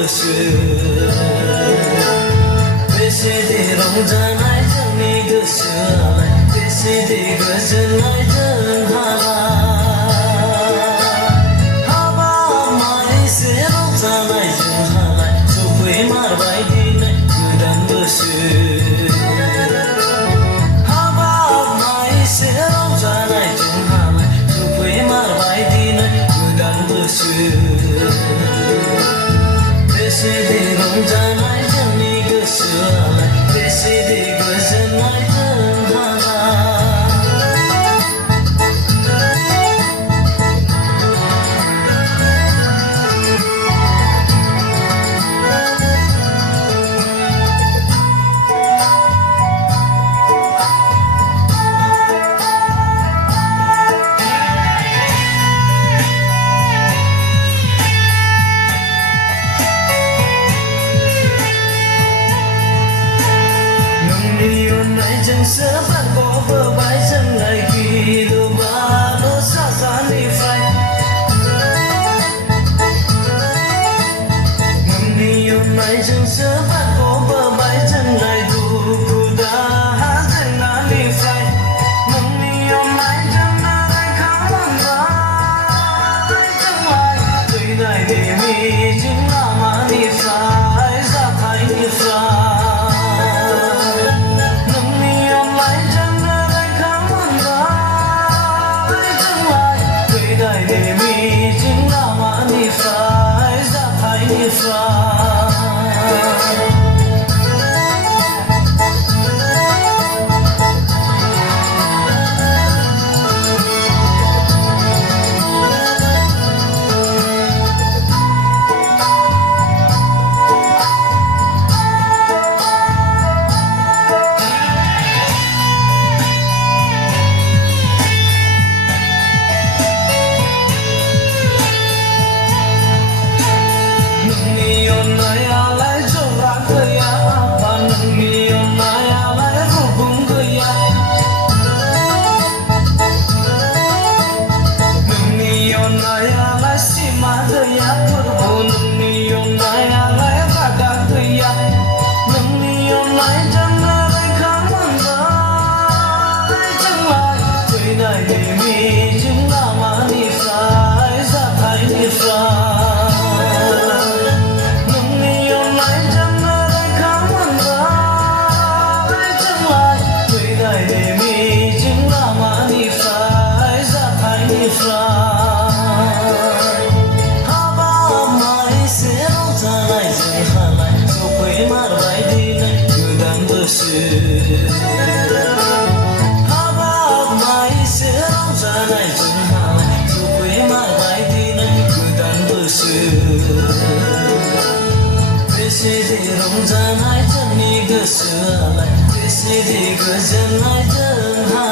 बोसोर बेसेदि रंजानाय जोंनि गोसोआलाय बेसेदि गोजोननाय जोंहालाय हाबाब माइसे रंजानाय जोंहालाय सफैमारबाय दिनै गोदान बोसोर हाबाब माइसे रंजानाय जोंहालाय सफैमारबाय दिनै गोदान बोसोर बेसेदि रंजानाय जोंनि गोसोआलाय बेसेदि गोजोननाय जोंसो बारग'बोबाय जोंलाय गिलुबालु साजानिफ्राय नोंनि अननायजोंसो बारग'बोबाय जोंलाय दुखु दाहा जेंनानिफ्राय नोंनि अननायजोंनो रैखा मोनबाय जोंलाय फैनायनि मिजिं लामानिफ्राय जाथायनिफ्राय मिजिं लामानिफ्राय जाथायनिफ्राय मिजिं लामानिफ्राय जाथायनिफ्राय नोंनि अननायजोंनो रैखा मोनबाय जोंलाय फैनायनि मिजिं लामानिफ्राय जाथायनिफ्राय हाबाब माइसे रंजानाय जोंहालाय सफैमारबाय दिनै गोदान बोसोर रंजानाय जोंहालाय सफैमारबाय दिनै गोदान बोसोर बेसेदि रंजानाय जोंनि गोसोआलाय बेसेदि गोजोननाय जोंहा